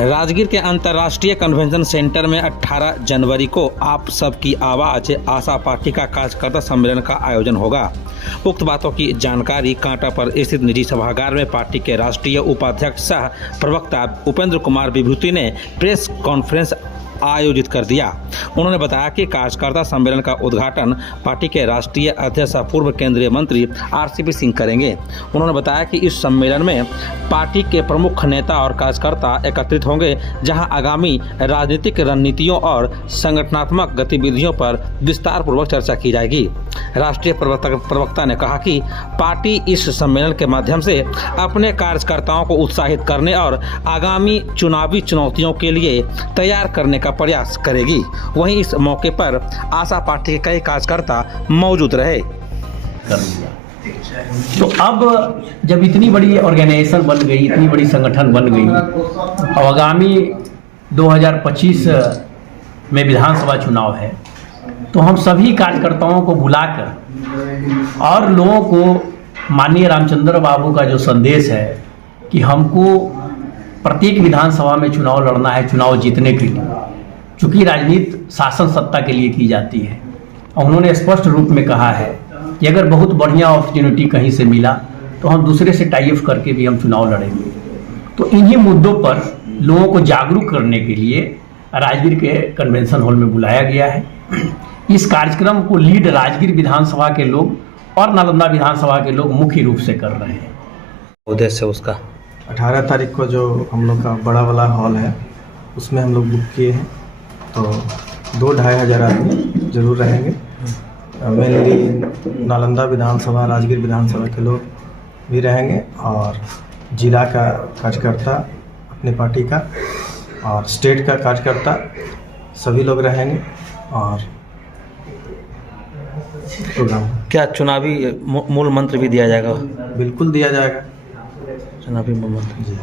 राजगीर के अंतर्राष्ट्रीय convention centre में 18 जनवरी को आप सबकी आवाज आशा पार्टी का कार्यकर्ता सम्मेलन का आयोजन होगा। उक्त बातों की जानकारी कांटा पर स्थित निजी सभागार में पार्टी के राष्ट्रीय उपाध्यक्ष सह प्रवक्ता उपेंद्र कुमार विभूति ने प्रेस कॉन्फ्रेंस आयोजित कर दिया। उन्होंने बताया कि कार्यकर्ता सम्मेलन का उद्घाटन पार्टी के राष्ट्रीय अध्यक्ष पूर्व केंद्रीय मंत्री आरसीपी सिंह करेंगे। उन्होंने बताया कि इस सम्मेलन में पार्टी के प्रमुख नेता और कार्यकर्ता एकत्रित होंगे, जहां आगामी राजनीतिक रणनीतियों और संगठनात्मक गतिविधियों पर विस्तार पूर्वक चर्चा की जाएगी। राष्ट्रीय प्रवक्ता ने कहा कि पार्टी इस सम्मेलन के माध्यम से अपने कार्यकर्ताओं को उत्साहित करने और आगामी चुनावी चुनौतियों के लिए तैयार करने का प्रयास करेगी। वहीं इस मौके पर आशा पार्टी के कई कार्यकर्ता मौजूद रहे। तो अब जब इतनी बड़ी ऑर्गेनाइजेशन बन गई, इतनी बड़ी संगठन बन गई, अब आगामी 2025 में विधानसभा चुनाव है, तो हम सभी कार्यकर्ताओं को बुलाकर और लोगों को माननीय रामचंद्र बाबू का जो संदेश है कि हमको प्रत्येक विधानसभा में चुनाव लड़ना है, चुनाव जीतने के लिए, चूँकि राजनीति शासन सत्ता के लिए की जाती है। और उन्होंने स्पष्ट रूप में कहा है कि अगर बहुत बढ़िया अपॉर्चुनिटी कहीं से मिला तो हम दूसरे से टाई अप करके भी हम चुनाव लड़ेंगे। तो इन्हीं मुद्दों पर लोगों को जागरूक करने के लिए राजगीर के कन्वेंशन हॉल में बुलाया गया है। इस कार्यक्रम को लीड राजगीर विधानसभा के लोग और नालंदा विधानसभा के लोग मुख्य रूप से कर रहे हैं। उद्देश्य उसका 18 तारीख को जो हम लोग का बड़ा वाला हॉल है उसमें हम लोग बुक किए हैं, तो 2-2.5 हज़ार आदमी जरूर रहेंगे। मेनली नालंदा विधानसभा, राजगीर विधानसभा के लोग भी रहेंगे और जिला का कार्यकर्ता अपनी पार्टी का और स्टेट का कार्यकर्ता सभी लोग रहेंगे। और प्रोग्राम क्या चुनावी मूल मंत्र भी दिया जाएगा? बिल्कुल दिया जाएगा। चुनावी मूल मंत्र जी।